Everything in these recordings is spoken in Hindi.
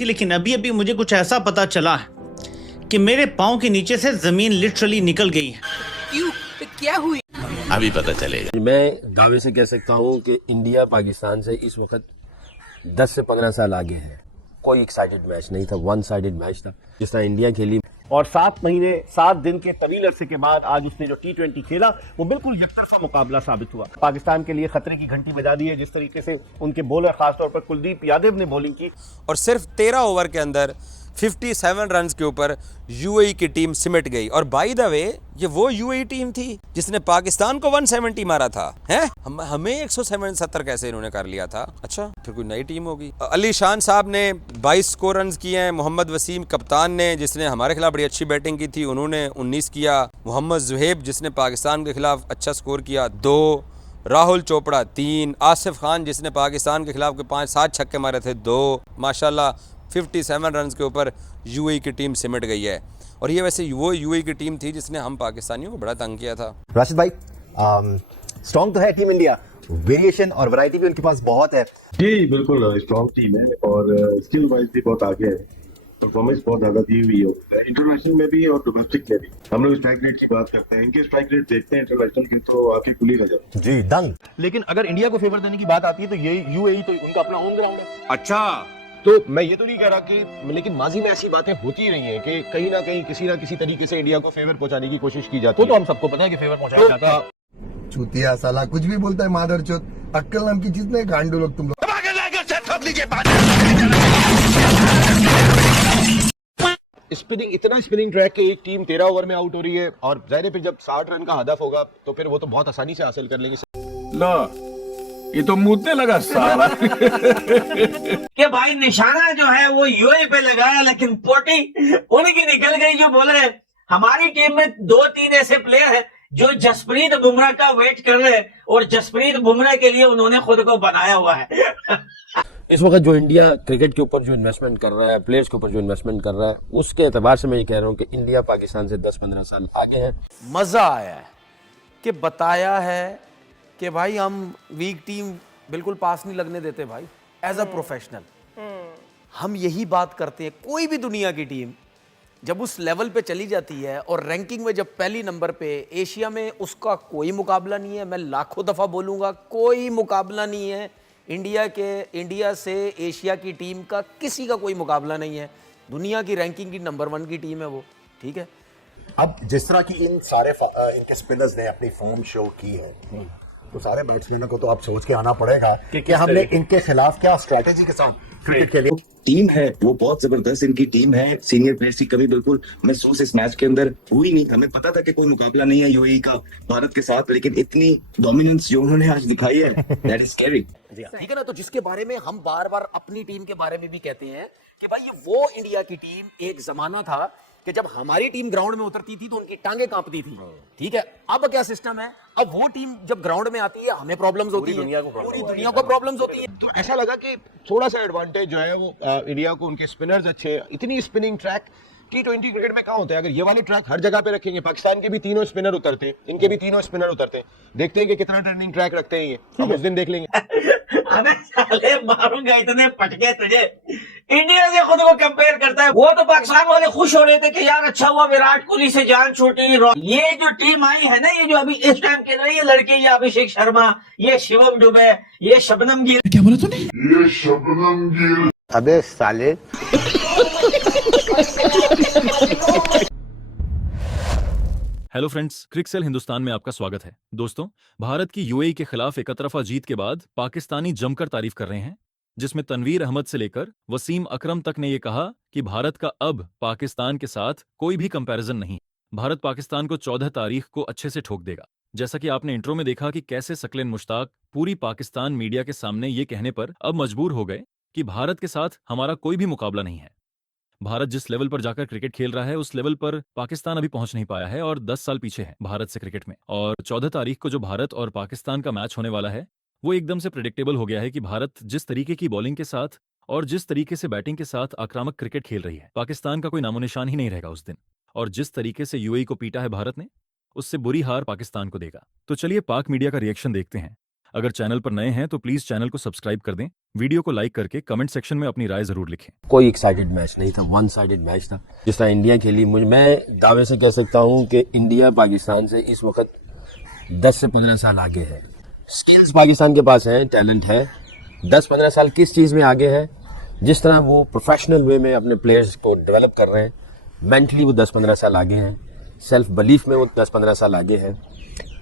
थी, लेकिन अभी अभी मुझे कुछ ऐसा पता चला कि मेरे पाँव के नीचे से जमीन लिटरली निकल गई है। क्यों? तो क्या हुई? अभी पता चलेगा। मैं दावे से कह सकता हूँ कि इंडिया पाकिस्तान से इस वक्त 10 से 15 साल आगे है। कोई एक्साइटेड मैच नहीं था, वन साइडेड मैच था जिस तरह इंडिया खेली। और 7 महीने 7 दिन के तवील अरसे के बाद आज उसने जो T20 खेला वो बिल्कुल एकतरफा मुकाबला साबित हुआ। पाकिस्तान के लिए खतरे की घंटी बजा दी है जिस तरीके से उनके बॉलर खासतौर पर कुलदीप यादव ने बॉलिंग की। और सिर्फ 13 ओवर के अंदर 57 रन्स के ऊपर यूएई की टीम सिमट गई। और बाय द वे ये वो यूएई टीम थी जिसने पाकिस्तान को 170 मारा था, हैं? हमें 170 कैसे इन्होंने कर लिया था? अच्छा, फिर कोई नई टीम होगी। अली शान साहब ने 22 स्कोर रन्स किए हैं। मोहम्मद वसीम कप्तान ने, जिसने हमारे खिलाफ बड़ी अच्छी बैटिंग की थी, उन्होंने 19 किया। मोहम्मद जुहैब जिसने पाकिस्तान के खिलाफ अच्छा स्कोर किया 2। राहुल चोपड़ा 3। आसिफ खान जिसने पाकिस्तान के खिलाफ 5-7 छक्के मारे थे 2। माशाल्लाह 57 रन्स के ऊपर यूएई की टीम सिमट गई है। और ये वैसे वो यूएई की टीम थी जिसने हम पाकिस्तानियों को बड़ा तंग किया था। राशिद भाई, स्ट्रॉन्ग तो है टीम इंडिया, वेरिएशन और वैरायटी भी उनके पास बहुत है। जी बिल्कुल स्ट्रॉन्ग टीम है और स्किल वाइज भी बहुत आगे है। परफॉर्मेंस बहुत ज्यादा दी हुई है इंटरनेशनल में भी और डोमेस्टिक में भी। हम लोग स्ट्राइक रेट की बात करते हैं, इनके स्ट्राइक रेट देखते हैं इंटरनेशनल की तो आपकी खुली हो जाती जी दंग। लेकिन अगर इंडिया को फेवर देने की बात आती है तो ये यूएई तो उनका अपना होम ग्राउंड है। अच्छा, तो मैं ये तो नहीं कह रहा कि, लेकिन माजी में ऐसी बातें होती रही हैं कि कहीं ना कहीं किसी ना किसी तरीके से इंडिया को फेवर पहुंचाने की कोशिश की जाती है। तो हम सबको पता है कि फेवर पहुंचाया जाता है। चूतिया साला कुछ भी बोलता है, मादर चौथ। अक्कल नाम की चीज नहीं, गांडू लोग तुम लोग। स्पिनिंग, इतना स्पिनिंग ट्रैक के एक टीम 13 ओवर में आउट हो रही है और जाहिर फिर जब 60 रन का हदफ होगा तो फिर वो तो बहुत आसानी से हासिल कर लेंगे। लो ये तो मुद्दे लगा साला। कि भाई निशाना जो है वो यूएई पे लगाया, लेकिन पोटी उनकी निकल गई। जो बोल रहे हमारी टीम में 2-3 ऐसे प्लेयर हैं जो जसप्रीत बुमराह का वेट कर रहे हैं और जसप्रीत बुमराह के लिए उन्होंने खुद को बनाया हुआ है। इस वक्त जो इंडिया क्रिकेट के ऊपर जो इन्वेस्टमेंट कर रहा है, प्लेयर्स के ऊपर जो इन्वेस्टमेंट कर रहा है, उसके एतबार से मैं ये कह रहा हूँ कि इंडिया पाकिस्तान से 10-15 साल आगे है। मजा आया है कि बताया है कि भाई हम वीक टीम बिल्कुल पास नहीं लगने देते भाई। एज अ प्रोफेशनल हम यही बात करते हैं। कोई भी दुनिया की टीम जब उस लेवल पे चली जाती है और रैंकिंग में जब पहली नंबर पे, एशिया में उसका कोई मुकाबला नहीं है। मैं लाखों दफा बोलूंगा, कोई मुकाबला नहीं है इंडिया से एशिया की टीम का, किसी का कोई मुकाबला नहीं है। दुनिया की रैंकिंग की नंबर 1 की टीम है वो, ठीक है। अब जिस तरह की इन सारे इनके स्पिनर्स ने अपनी फॉर्म शो की है, तो सारे बैट्समैनों को तो आप सोच के आना पड़ेगा कि हमने इनके खिलाफ क्या स्ट्रेटेजी के साथ क्रिकेट खेली। टीम है वो बहुत जबरदस्त, इनकी टीम है। सीनियर प्लेयर्स की कमी बिल्कुल महसूस इस मैच के अंदर हुई नहीं। हमें पता था कि कोई मुकाबला नहीं है यूएई का भारत के साथ, लेकिन इतनी डोमिनेंस जो उन्होंने आज दिखाई है, दैट इज स्कैरी। ठीक है ना। तो जिसके बारे में हम बार बार अपनी टीम के बारे में भी कहते हैं कि भाई ये वो इंडिया की टीम एक जमाना था कि जब हमारी टीम ग्राउंड में उतरती थी तो उनकी टांगें कांपती थी, ठीक है। अब क्या सिस्टम है, अब वो टीम जब ग्राउंड में आती है हमें प्रॉब्लम्स होती है, पूरी दुनिया को प्रॉब्लम्स होती है। तो ऐसा लगा कि थोड़ा सा एडवांटेज जो है वो इंडिया को, उनके स्पिनर्स अच्छे, इतनी स्पिनिंग ट्रैक T20 क्रिकेट में कहाँ होता है। अगर ये वाले ट्रैक हर जगह पे रखेंगे, पाकिस्तान के भी तीनों स्पिनर उतरते, इनके भी तीनों स्पिनर उतरते, देखते हैं कि कितना टर्निंग ट्रैक रखते हैं ये, हम उस दिन देख लेंगे। अबे साले मारूंगा इतने पटके तुझे। इंडिया से खुद को कंपेयर करता है। वो तो पाकिस्तान वाले खुश हो रहे थे कि यार अच्छा हुआ विराट कोहली से जान छूटी। ये जो टीम आई है ना, ये जो अभी इस टाइम खेल रही है लड़के, ये अभिषेक शर्मा, ये शिवम दुबे, ये शबनम गिल। क्या बोला तूने? ये शबनम गिल। अबे साले। हेलो फ्रेंड्स, क्रिकसेल हिंदुस्तान में आपका स्वागत है। दोस्तों, भारत की यूएई के खिलाफ एकतरफा जीत के बाद पाकिस्तानी जमकर तारीफ कर रहे हैं, जिसमें तनवीर अहमद से लेकर वसीम अकरम तक ने यह कहा कि भारत का अब पाकिस्तान के साथ कोई भी कंपैरिजन नहीं। भारत पाकिस्तान को 14 तारीख को अच्छे से ठोक देगा। जैसा कि आपने इंट्रो में देखा कि कैसे सकलेन मुश्ताक पूरी पाकिस्तान मीडिया के सामने ये कहने पर अब मजबूर हो गए कि भारत के साथ हमारा कोई भी मुकाबला नहीं है। भारत जिस लेवल पर जाकर क्रिकेट खेल रहा है उस लेवल पर पाकिस्तान अभी पहुंच नहीं पाया है और 10 साल पीछे है भारत से क्रिकेट में। और 14 तारीख को जो भारत और पाकिस्तान का मैच होने वाला है वो एकदम से प्रेडिक्टेबल हो गया है कि भारत जिस तरीके की बॉलिंग के साथ और जिस तरीके से बैटिंग के साथ आक्रामक क्रिकेट खेल रही है, पाकिस्तान का कोई नामोनिशान ही नहीं रहेगा उस दिन। और जिस तरीके से यूएई को पीटा है भारत ने, उससे बुरी हार पाकिस्तान को देगा। तो चलिए पाक मीडिया का रिएक्शन देखते हैं। अगर चैनल पर नए हैं तो प्लीज चैनल को सब्सक्राइब कर दें, वीडियो को लाइक करके कमेंट सेक्शन में अपनी राय जरूर लिखें। कोई एक्साइटेड मैच नहीं था, वन साइडेड मैच था। जिस तरह इंडिया खेली, मैं दावे से कह सकता हूं कि इंडिया पाकिस्तान से इस वक्त 10 से 15 साल आगे है। स्किल्स पाकिस्तान के पास है, टैलेंट है। 10-15 साल किस चीज़ में आगे है? जिस तरह वो प्रोफेशनल वे में अपने प्लेयर्स को डेवलप कर रहे हैं, मेंटली वो 10-15 साल आगे हैं, सेल्फ बिलीफ में वो 10-15 साल आगे हैं,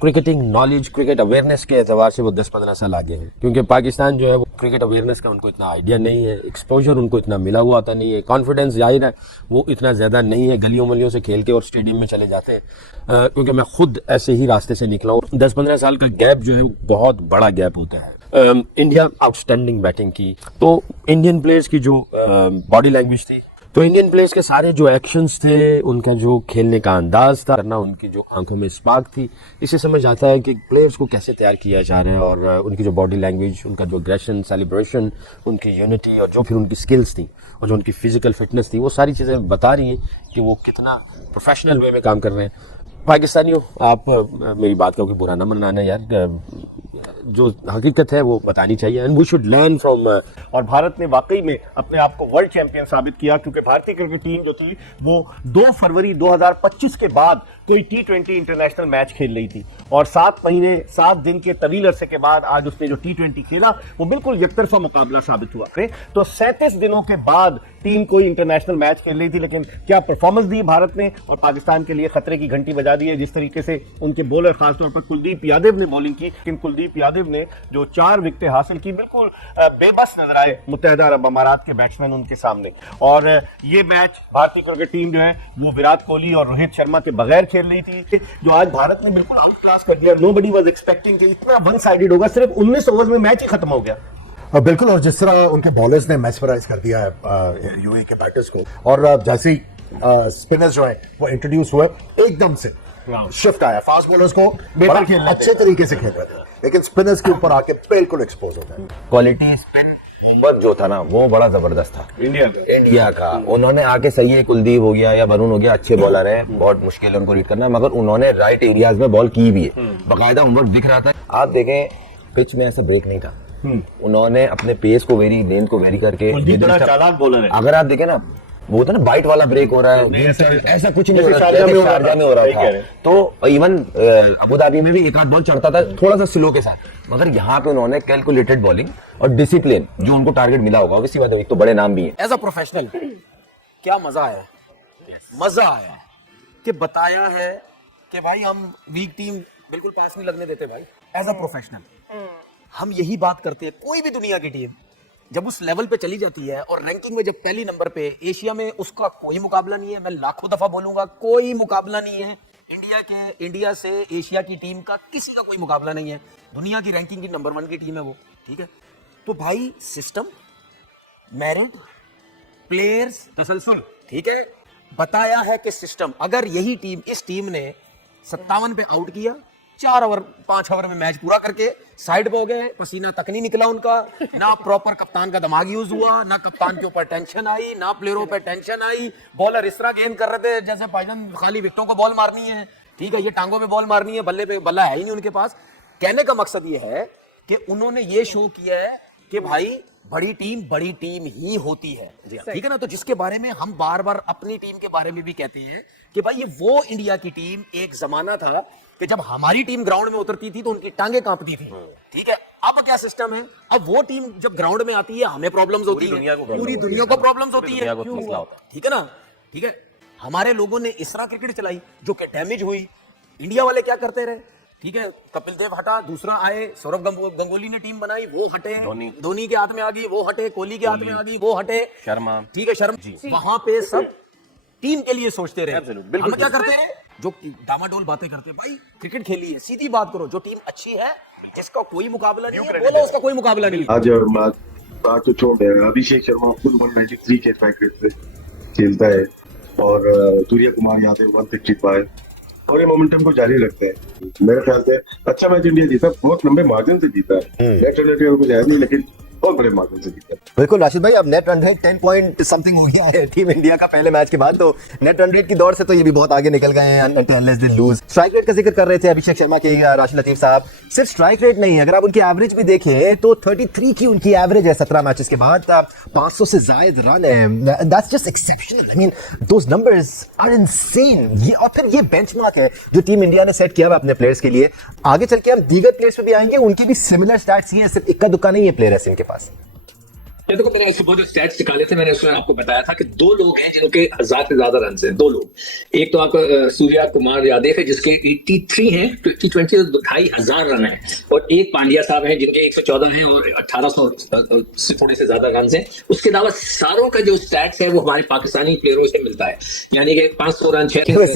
क्रिकेटिंग नॉलेज, क्रिकेट अवेयरनेस के एतबार से वो 10-15 साल आगे हैं। क्योंकि पाकिस्तान जो है वो क्रिकेट अवेयरनेस का उनको इतना आइडिया नहीं है, एक्सपोजर उनको इतना मिला हुआ आता नहीं है, कॉन्फिडेंस जाहिर है वो इतना ज़्यादा नहीं है, गलियों मलियों से खेल के और स्टेडियम में चले जाते हैं। क्योंकि मैं खुद ऐसे ही रास्ते से निकला हूँ। 10-15 साल का गैप जो है वो बहुत बड़ा गैप होता है। इंडिया आउटस्टैंडिंग बैटिंग की, तो इंडियन प्लेयर्स की जो बॉडी लैंग्वेज थी, तो इंडियन प्लेयर्स के सारे जो एक्शंस थे, उनका जो खेलने का अंदाज था ना, उनकी जो आंखों में स्पार्क थी, इससे समझ आता है कि प्लेयर्स को कैसे तैयार किया जा रहा है। और उनकी जो बॉडी लैंग्वेज, उनका जो एग्रेशन, सेलिब्रेशन, उनकी यूनिटी और जो फिर उनकी स्किल्स थी और जो उनकी फिजिकल फिटनेस थी, वो सारी चीज़ें बता रही हैं कि वो कितना प्रोफेशनल वे में काम कर रहे हैं। पाकिस्तानियों, आप मेरी बात का कोई बुरा ना मनाना यार, जो हकीकत है वो बतानी चाहिए, and we should learn from. और भारत ने वाकई में अपने आप को वर्ल्ड चैंपियन साबित किया, क्योंकि भारतीय क्रिकेट टीम जो थी वो 2 फरवरी 2025 के बाद कोई T20 इंटरनेशनल मैच खेल रही थी, और 7 महीने 7 दिन के तवील अरसे के बाद आज उसने जो T20 खेला वो बिल्कुल एकतरफा मुकाबला साबित हुआ। तो 37 दिनों के बाद टीम कोई इंटरनेशनल मैच खेल रही थी, लेकिन क्या परफॉर्मेंस दी भारत ने, और पाकिस्तान के लिए खतरे की घंटी बजा दी है। जिस तरीके से उनके बॉलर, खासतौर पर कुलदीप यादव ने बॉलिंग की, लेकिन कुलदीप यादव ने जो 4 विकेटें हासिल की, बिल्कुल बेबस नजर आए मुत्तहिदा अरब अमारात के बैट्समैन उनके सामने। और ये मैच भारतीय क्रिकेट टीम जो है वो विराट कोहली और रोहित शर्मा के बगैर खेल रही थी, जो आज भारत ने बिल्कुल आउट क्लास कर दिया। नोबडी वाज एक्सपेक्टिंग कि इतना वन साइडेड होगा, सिर्फ 19 ओवर में मैच ही खत्म हो गया। बिल्कुल, और जिस तरह उनके बॉलर्स ने मैस्मराइज कर दिया है यूएई के बैटर्स को, और जैसे ही स्पिनर्स जो है वो इंट्रोड्यूस हुए, एकदम से शिफ्ट आया। फास्ट बॉलर्स को बड़ा अच्छे तरीके से खेल रहे थे, लेकिन स्पिनर्स के ऊपर आके बिल्कुल एक्सपोज हो गए। क्वालिटी स्पिन वर्क जो था ना वो बड़ा जबरदस्त था इंडिया का। उन्होंने आके, सही है कुलदीप हो गया या वरुण हो गया, अच्छे बॉलर हैं, बहुत मुश्किल है उनको रीड करना, मगर उन्होंने राइट एरियाज में बॉल की भी है, बाकायदा होमवर्क दिख रहा था। आप देखें पिच में ऐसा ब्रेक नहीं था, उन्होंने अपने पेस को वेरी, लेंथ को वेरी करके, चालाक बॉलर है। अगर आप देखें ना, वो होता ना बाइट वाला ब्रेक हो रहा है, ऐसा कुछ नहीं हो रहा, शारजा में हो रहा था। तो इवन अबू धाबी में भी एक आध बॉल चढ़ता था थोड़ा सा स्लो के साथ, मगर यहाँ पे उन्होंने कैलकुलेटेड बॉलिंग और डिसिप्लिन, जो उनको टारगेट मिला होगा, किसी बात है, एक तो बड़े नाम भी है। एज अ प्रोफेशनल क्या मजा आया, मजा आया कि बताया है कि भाई हम वीक टीम बिल्कुल पास नहीं लगने देते भाई। एज अ प्रोफेशनल हम यही बात करते हैं, कोई भी दुनिया की टीम जब उस लेवल पे चली जाती है और रैंकिंग में जब पहली नंबर पे, एशिया में उसका कोई मुकाबला नहीं है, मैं लाखों दफा बोलूंगा, कोई मुकाबला नहीं है इंडिया से एशिया की टीम का, किसी का कोई मुकाबला नहीं है। दुनिया की रैंकिंग की नंबर 1 की टीम है वो, ठीक है। तो भाई सिस्टम, मेरिट, प्लेयर्स, तसलसल, ठीक है, बताया है कि सिस्टम, अगर यही टीम, इस टीम ने 57 पे आउट किया, 4 ओवर 5 ओवर में मैच पूरा करके साइड पे हो गए, पसीना तक नहीं निकला उनका, ना प्रॉपर कप्तान का दिमाग यूज हुआ, ना कप्तान के ऊपर टेंशन आई, ना प्लेयरों पे टेंशन आई, बॉलर इस तरह गेंद कर रहे थे जैसे भाईजान खाली विकेटों को बॉल मारनी है, ठीक है, ये टांगों पे बॉल मारनी है, बल्ले पे बल्ला है ही नहीं उनके पास। कहने का मकसद ये है कि उन्होंने ये शो किया है कि भाई बड़ी टीम ही होती है, ठीक है ना। तो जिसके बारे में हम बार बार अपनी टीम के बारे में भी कहते हैं कि भाई ये वो इंडिया की टीम, एक जमाना था कि जब हमारी टीम ग्राउंड में उतरती थी तो उनकी टांगे कांपती थी, ठीक है। अब क्या सिस्टम है, अब वो टीम जब ग्राउंड में आती है हमें प्रॉब्लम्स होती है, पूरी दुनिया को प्रॉब्लम्स होती है, ठीक है ना, ठीक है। हमारे लोगों ने इस तरह क्रिकेट चलाई जो कि डैमेज हुई। इंडिया वाले क्या करते रहे, ठीक है, कपिल देव हटा, दूसरा आए, सौरव गंगोली ने टीम बनाई, वो हटे, धोनी के हाथ में आ गई, वो हटे, कोहली के हाथ में आ गई, वो हटे, शर्मा, ठीक है, शर्मा, वहां पे सब टीम के लिए सोचते रहे। हम क्या करते हैं, जो डामाडोल बातें करते हैं, भाई क्रिकेट खेली है, सीधी बात करो, जो टीम अच्छी है, जिसका कोई मुकाबला नहीं है, बोलो उसका कोई मुकाबला नहीं। आज बात तो छोड़ दे, अभिषेक शर्मा खुद 193 के स्ट्राइक रेट से खेलता है, और सूर्य कुमार यादव 165, और ये मोमेंटम को जारी रखते हैं। मेरे ख्याल से अच्छा मैच इंडिया जीता, बहुत लंबे मार्जिन से जीता है, नेट रन रेट कुछ है नहीं, लेकिन बहुत बड़े मार्जिन से जीता। बिल्कुल राशिद भाई, अब net run rate 10 point something हो गया है टीम इंडिया का पहले मैच के बाद, तो नेट रन रेट की दौड़ से तो ये भी बहुत आगे निकल गए हैं unless they lose. Strike rate का जिक्र कर रहे थे अभिषेक शर्मा के राशिद लतीफ साहब, सिर्फ स्ट्राइक रेट नहीं, अगर आप उनकी एवरेज भी देखें तो 33 की उनकी एवरेज है 17 मैचेस के बाद, 500 से ज्यादा रन है। That's just exceptional, I mean those numbers are insane. ये और फिर ये बेंचमार्क है जो टीम इंडिया ने सेट किया हुआ अपने प्लेयर्स के लिए। आगे चल के हम दीगर प्लेयर्स पे भी आएंगे, उनके भी सिमिलर स्टैट्स ही हैं, सिर्फ इक्का दुक्का नहीं है प्लेयर ऐसे इनके पास। ये देखो, मैंने सुबह जो स्टैट्स निकाले थे, मैंने उसमें आपको बताया था कि 2 लोग हैं जिनके 1000 से ज्यादा रन हैं। 2 लोग, एक तो आपका सूर्या कुमार यादव है जिसके 83 हैं, 20 2500 रन है, और एक पांड्या साहब हैं जिनके 114 हैं और 1800 से थोड़े से ज्यादा रन हैं। उसके अलावा सारों का जो स्टैट्स है वो हमारे पाकिस्तानी प्लेयरों से मिलता है, यानी कि 500 रन 6।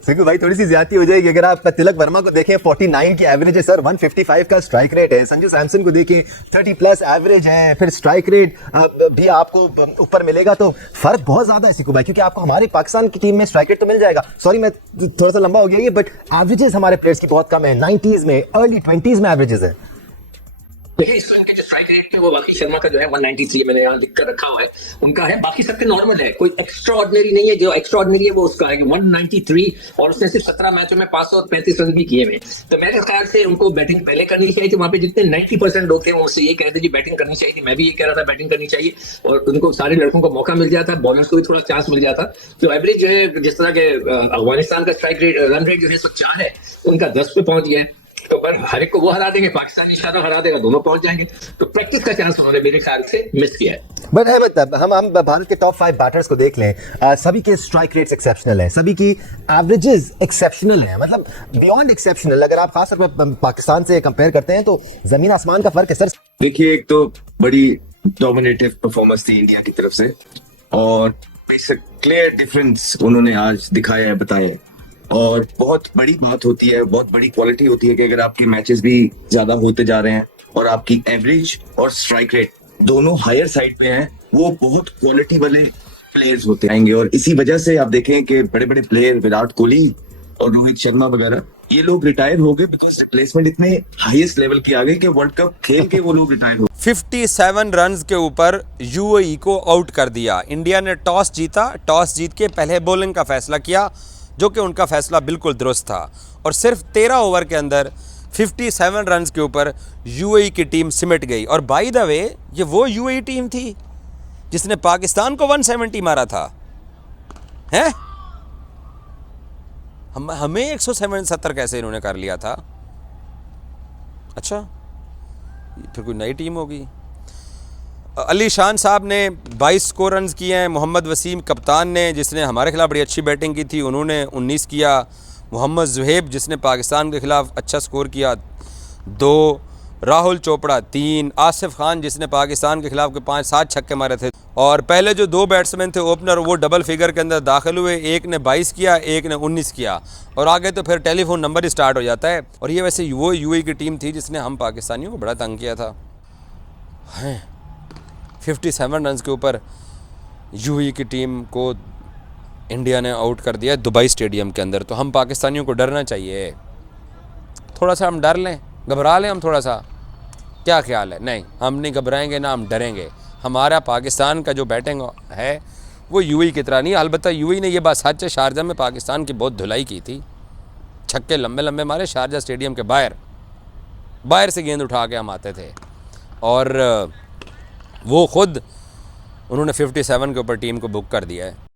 सिकू भाई थोड़ी सी ज्यादती हो जाएगी अगर आप तिलक वर्मा को देखें, 49 की एवरेज है सर, 155 का स्ट्राइक रेट है। संजू सैमसन को देखें 30+ एवरेज है, फिर स्ट्राइक रेट भी आपको ऊपर मिलेगा, तो फर्क बहुत ज्यादा है सिकू भाई, क्योंकि आपको हमारे पाकिस्तान की टीम में स्ट्राइक रेट तो मिल जाएगा, सॉरी मैं थोड़ा सा लंबा हो गया ये, बट एवरेजेस हमारे प्लेयर्स की बहुत कम है, 90s में, अर्ली 20s में एवरेजेस है। देखिए, इस रन के जो स्ट्राइक रेट थे वो बाकी शर्मा का जो है 193 मैंने यहाँ लिख कर रखा हुआ है, उनका है, बाकी सबके नॉर्मल है, कोई एक्स्ट्रा ऑर्डिनरी नहीं है। जो एक्स्ट्रा ऑर्डिनरी है वो उसका है 193, और उसने सिर्फ 17 मैचों में 535 रन भी किए हैं। तो मेरे ख्याल से उनको बैटिंग पहले करनी चाहिए थी। वहाँ पे जितने 90% लोग थे वो उससे ये कह रहे थे जी बैटिंग करनी चाहिए थी, मैं भी ये कह रहा था बैटिंग करनी चाहिए, और उनको सारे लड़कों को मौका मिल जाता, बॉलर्स को भी थोड़ा चांस मिल जाता। तो एवरेज जो है, जिस तरह के अफगानिस्तान का स्ट्राइक रेट रन रेट जो है 104 है, उनका 10 पे पहुंच गया है, तो पर हर एक को वो हरा देंगे, पाकिस्तानी शायद हरा देगा, दोनों पहुंच जाएंगे। तो प्रैक्टिस का चांस उन्होंने मेरे ख्याल से मिस किया है। बट है मतलब हम भारत के टॉप 5 बैटर्स को देख लें, सभी के स्ट्राइक रेट्स एक्सेप्शनल हैं, सभी की एवरेजेस एक्सेप्शनल हैं, मतलब बियॉन्ड एक्सेप्शनल। अगर आप खासतौर पर पाकिस्तान से कंपेयर करते हैं तो जमीन आसमान का फर्क है सर। देखिए, एक तो बड़ी डोमिनेटिव परफॉर्मेंस थी इंडिया की तरफ से, और क्लियर डिफरेंस उन्होंने आज दिखाया है, बताया है, और बहुत बड़ी बात होती है, बहुत बड़ी क्वालिटी होती है कि अगर आपके मैचेस भी ज्यादा होते जा रहे हैं और आपकी एवरेज और स्ट्राइक रेट दोनों हायर साइड पे हैं, वो बहुत क्वालिटी वाले प्लेयर्स होते आएंगे। और इसी वजह से आप देखें कि बड़े बड़े प्लेयर विराट कोहली और रोहित शर्मा वगैरह, ये लोग रिटायर हो गए बिकॉज रिप्लेसमेंट इतने हाईएस्ट लेवल की आ गई कि वर्ल्ड कप खेल के वो लोग रिटायर हो। 57 रन्स के ऊपर यूएई को आउट कर दिया। इंडिया ने टॉस जीता, टॉस जीत के पहले बॉलिंग का फैसला किया, जो कि उनका फैसला बिल्कुल दुरुस्त था, और सिर्फ 13 ओवर के अंदर 57 रन्स के ऊपर यूएई की टीम सिमट गई। और बाय द वे, ये वो यूएई टीम थी जिसने पाकिस्तान को 170 मारा था, हैं? हमें 170 कैसे इन्होंने कर लिया था? अच्छा, फिर कोई नई टीम होगी। अली शान साहब ने 22 स्कोर रन्स किए हैं। मोहम्मद वसीम कप्तान ने, जिसने हमारे खिलाफ बड़ी अच्छी बैटिंग की थी, उन्होंने 19 किया। मोहम्मद जुहेब, जिसने पाकिस्तान के खिलाफ अच्छा स्कोर किया, 2। राहुल चोपड़ा 3। आसिफ खान, जिसने पाकिस्तान के खिलाफ के 5-7 छक्के मारे थे। और पहले जो 2 बैट्समैन थे ओपनर, वो डबल फिगर के अंदर दाखिल हुए, एक ने 22 किया, एक ने 19 किया, और आगे तो फिर टेलीफोन नंबर ही स्टार्ट हो जाता है। और ये वैसे वो यूएई की टीम थी जिसने हम पाकिस्तानियों को बड़ा तंग किया था। 57 रन्स के ऊपर यूएई की टीम को इंडिया ने आउट कर दिया दुबई स्टेडियम के अंदर। तो हम पाकिस्तानियों को डरना चाहिए, थोड़ा सा हम डर लें, घबरा लें हम थोड़ा सा, क्या ख्याल है? नहीं, हम नहीं घबराएंगे, ना हम डरेंगे। हमारा पाकिस्तान का जो बैटिंग है वो यूएई की तरह नहीं। अलबत्ता यूएई ने ये बात सच है, शारजा में पाकिस्तान की बहुत धुलाई की थी, छक्के लंबे लंबे मारे शारजा स्टेडियम के बाहर से गेंद उठा के हम आते थे, और वो खुद उन्होंने 57 के ऊपर टीम को बुक कर दिया है।